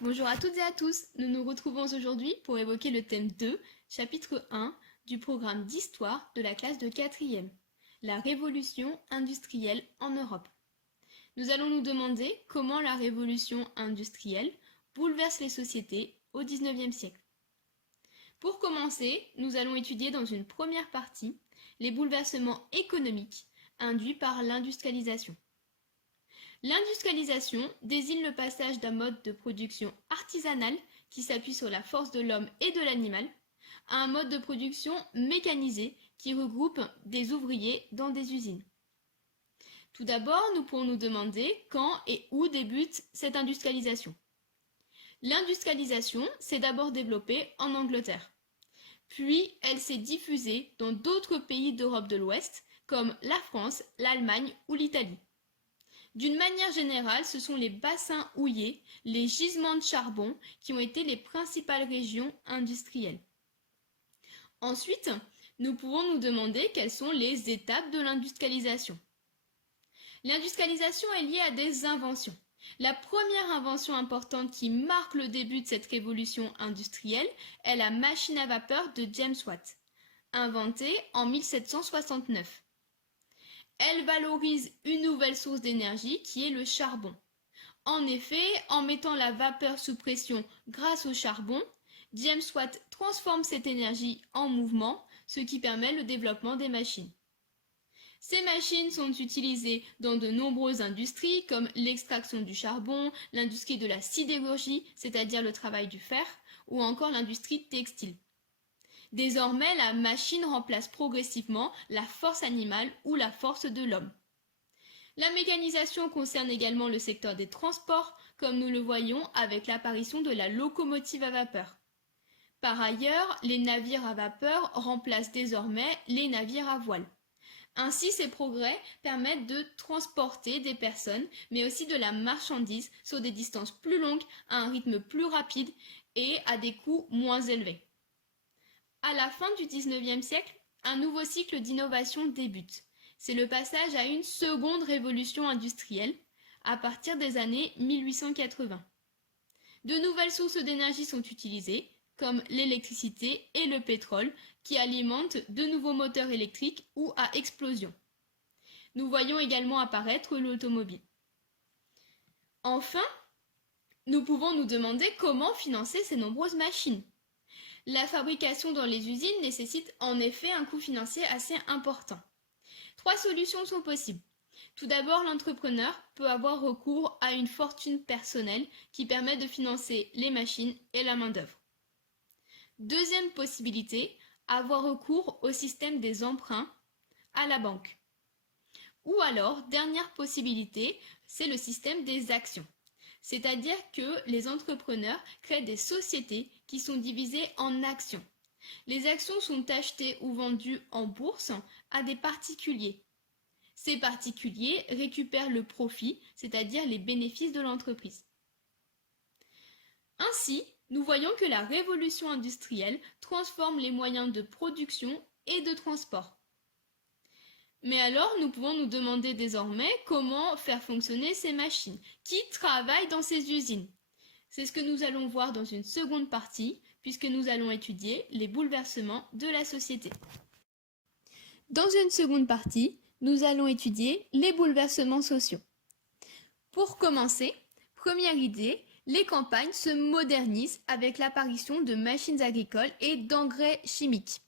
Bonjour à toutes et à tous, nous nous retrouvons aujourd'hui pour évoquer le thème 2, chapitre 1 du programme d'histoire de la classe de 4e, la révolution industrielle en Europe. Nous allons nous demander comment la révolution industrielle bouleverse les sociétés au 19e siècle. Pour commencer, nous allons étudier dans une première partie les bouleversements économiques induits par l'industrialisation. L'industrialisation désigne le passage d'un mode de production artisanal qui s'appuie sur la force de l'homme et de l'animal à un mode de production mécanisé qui regroupe des ouvriers dans des usines. Tout d'abord, nous pourrons nous demander quand et où débute cette industrialisation. L'industrialisation s'est d'abord développée en Angleterre. Puis, elle s'est diffusée dans d'autres pays d'Europe de l'Ouest, comme la France, l'Allemagne ou l'Italie. D'une manière générale, ce sont les bassins houillers, les gisements de charbon qui ont été les principales régions industrielles. Ensuite, nous pouvons nous demander quelles sont les étapes de l'industrialisation. L'industrialisation est liée à des inventions. La première invention importante qui marque le début de cette révolution industrielle est la machine à vapeur de James Watt, inventée en 1769. Elle valorise une nouvelle source d'énergie qui est le charbon. En effet, en mettant la vapeur sous pression grâce au charbon, James Watt transforme cette énergie en mouvement, ce qui permet le développement des machines. Ces machines sont utilisées dans de nombreuses industries comme l'extraction du charbon, l'industrie de la sidérurgie, c'est-à-dire le travail du fer, ou encore l'industrie textile. Désormais, la machine remplace progressivement la force animale ou la force de l'homme. La mécanisation concerne également le secteur des transports, comme nous le voyons avec l'apparition de la locomotive à vapeur. Par ailleurs, les navires à vapeur remplacent désormais les navires à voile. Ainsi, ces progrès permettent de transporter des personnes, mais aussi de la marchandise sur des distances plus longues, à un rythme plus rapide et à des coûts moins élevés. À la fin du XIXe siècle, un nouveau cycle d'innovation débute. C'est le passage à une seconde révolution industrielle à partir des années 1880. De nouvelles sources d'énergie sont utilisées, comme l'électricité et le pétrole, qui alimentent de nouveaux moteurs électriques ou à explosion. Nous voyons également apparaître l'automobile. Enfin, nous pouvons nous demander comment financer ces nombreuses machines. La fabrication dans les usines nécessite en effet un coût financier assez important. Trois solutions sont possibles. Tout d'abord, l'entrepreneur peut avoir recours à une fortune personnelle qui permet de financer les machines et la main-d'œuvre. Deuxième possibilité, avoir recours au système des emprunts à la banque. Ou alors, dernière possibilité, c'est le système des actions. C'est-à-dire que les entrepreneurs créent des sociétés qui sont divisées en actions. Les actions sont achetées ou vendues en bourse à des particuliers. Ces particuliers récupèrent le profit, c'est-à-dire les bénéfices de l'entreprise. Ainsi, nous voyons que la révolution industrielle transforme les moyens de production et de transport. Mais alors, nous pouvons nous demander désormais comment faire fonctionner ces machines. Qui travaille dans ces usines? C'est ce que nous allons voir dans une seconde partie, puisque nous allons étudier les bouleversements de la société. Dans une seconde partie, nous allons étudier les bouleversements sociaux. Pour commencer, première idée, les campagnes se modernisent avec l'apparition de machines agricoles et d'engrais chimiques.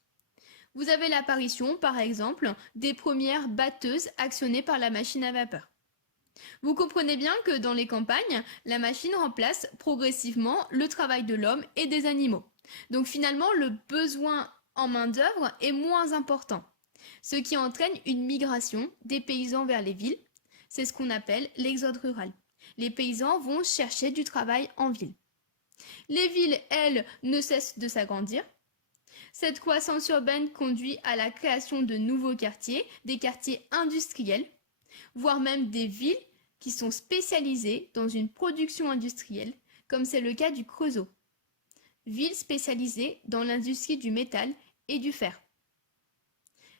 Vous avez l'apparition, par exemple, des premières batteuses actionnées par la machine à vapeur. Vous comprenez bien que dans les campagnes, la machine remplace progressivement le travail de l'homme et des animaux. Donc finalement, le besoin en main-d'œuvre est moins important, ce qui entraîne une migration des paysans vers les villes. C'est ce qu'on appelle l'exode rural. Les paysans vont chercher du travail en ville. Les villes, elles, ne cessent de s'agrandir. Cette croissance urbaine conduit à la création de nouveaux quartiers, des quartiers industriels, voire même des villes qui sont spécialisées dans une production industrielle, comme c'est le cas du Creusot. Ville spécialisée dans l'industrie du métal et du fer.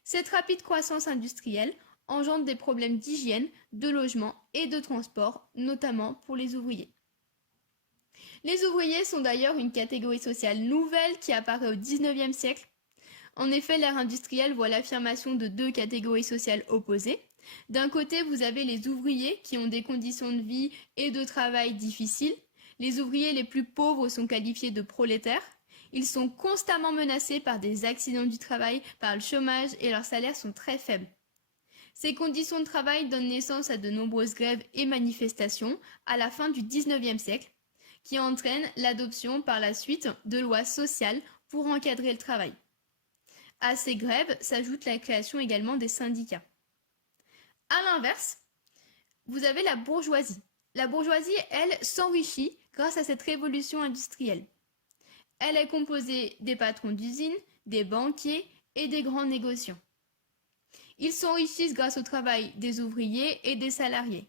Cette rapide croissance industrielle engendre des problèmes d'hygiène, de logement et de transport, notamment pour les ouvriers. Les ouvriers sont d'ailleurs une catégorie sociale nouvelle qui apparaît au XIXe siècle. En effet, l'ère industrielle voit l'affirmation de deux catégories sociales opposées. D'un côté, vous avez les ouvriers qui ont des conditions de vie et de travail difficiles. Les ouvriers les plus pauvres sont qualifiés de prolétaires. Ils sont constamment menacés par des accidents du travail, par le chômage et leurs salaires sont très faibles. Ces conditions de travail donnent naissance à de nombreuses grèves et manifestations à la fin du XIXe siècle, qui entraînent l'adoption par la suite de lois sociales pour encadrer le travail. À ces grèves s'ajoute la création également des syndicats. À l'inverse, vous avez la bourgeoisie. La bourgeoisie, elle, s'enrichit grâce à cette révolution industrielle. Elle est composée des patrons d'usines, des banquiers et des grands négociants. Ils s'enrichissent grâce au travail des ouvriers et des salariés.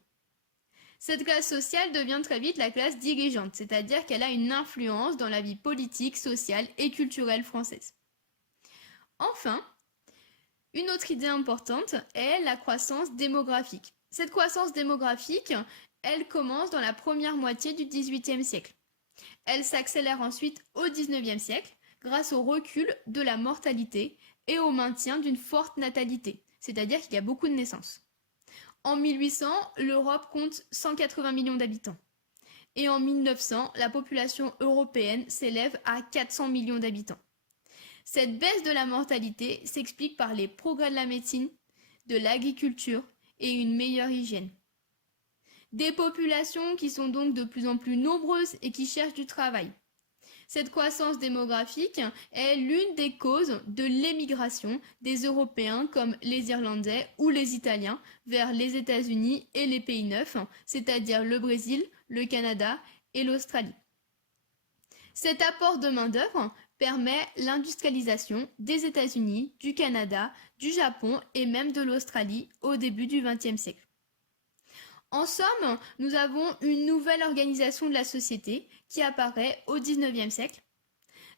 Cette classe sociale devient très vite la classe dirigeante, c'est-à-dire qu'elle a une influence dans la vie politique, sociale et culturelle française. Enfin, une autre idée importante est la croissance démographique. Cette croissance démographique, elle commence dans la première moitié du XVIIIe siècle. Elle s'accélère ensuite au XIXe siècle grâce au recul de la mortalité et au maintien d'une forte natalité, c'est-à-dire qu'il y a beaucoup de naissances. En 1800, l'Europe compte 180 millions d'habitants. Et en 1900, la population européenne s'élève à 400 millions d'habitants. Cette baisse de la mortalité s'explique par les progrès de la médecine, de l'agriculture et une meilleure hygiène. Des populations qui sont donc de plus en plus nombreuses et qui cherchent du travail. Cette croissance démographique est l'une des causes de l'émigration des Européens comme les Irlandais ou les Italiens vers les États-Unis et les pays neufs, c'est-à-dire le Brésil, le Canada et l'Australie. Cet apport de main-d'œuvre permet l'industrialisation des États-Unis, du Canada, du Japon et même de l'Australie au début du XXe siècle. En somme, nous avons une nouvelle organisation de la société qui apparaît au XIXe siècle,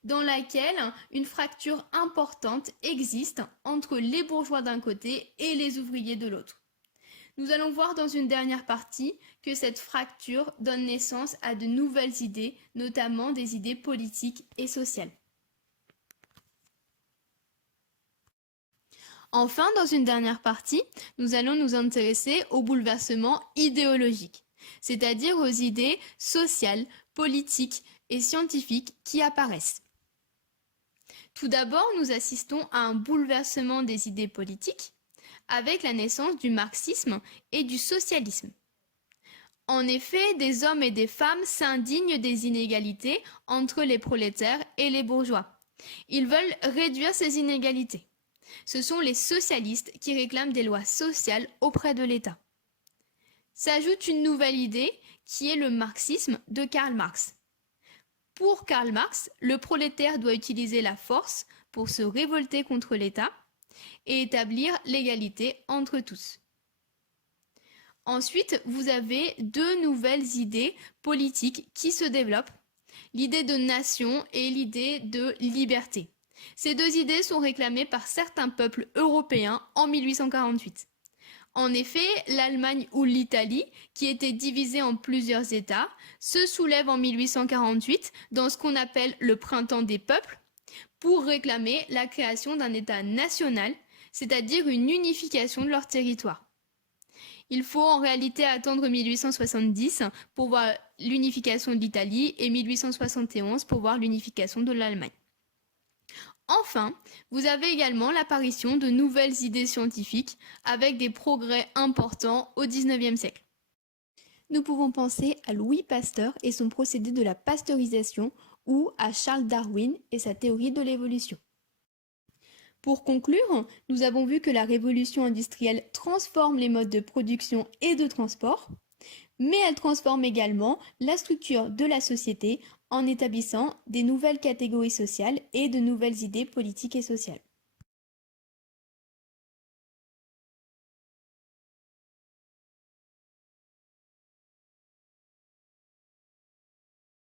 dans laquelle une fracture importante existe entre les bourgeois d'un côté et les ouvriers de l'autre. Nous allons voir dans une dernière partie que cette fracture donne naissance à de nouvelles idées, notamment des idées politiques et sociales. Enfin, dans une dernière partie, nous allons nous intéresser aux bouleversements idéologiques, c'est-à-dire aux idées sociales, politiques et scientifiques qui apparaissent. Tout d'abord, nous assistons à un bouleversement des idées politiques avec la naissance du marxisme et du socialisme. En effet, des hommes et des femmes s'indignent des inégalités entre les prolétaires et les bourgeois. Ils veulent réduire ces inégalités. Ce sont les socialistes qui réclament des lois sociales auprès de l'État. S'ajoute une nouvelle idée qui est le marxisme de Karl Marx. Pour Karl Marx, le prolétaire doit utiliser la force pour se révolter contre l'État et établir l'égalité entre tous. Ensuite, vous avez deux nouvelles idées politiques qui se développent, l'idée de nation et l'idée de liberté. Ces deux idées sont réclamées par certains peuples européens en 1848. En effet, l'Allemagne ou l'Italie, qui étaient divisées en plusieurs États, se soulèvent en 1848 dans ce qu'on appelle le printemps des peuples pour réclamer la création d'un État national, c'est-à-dire une unification de leur territoire. Il faut en réalité attendre 1870 pour voir l'unification de l'Italie et 1871 pour voir l'unification de l'Allemagne. Enfin, vous avez également l'apparition de nouvelles idées scientifiques avec des progrès importants au XIXe siècle. Nous pouvons penser à Louis Pasteur et son procédé de la pasteurisation ou à Charles Darwin et sa théorie de l'évolution. Pour conclure, nous avons vu que la révolution industrielle transforme les modes de production et de transport, mais elle transforme également la structure de la société en établissant des nouvelles catégories sociales et de nouvelles idées politiques et sociales.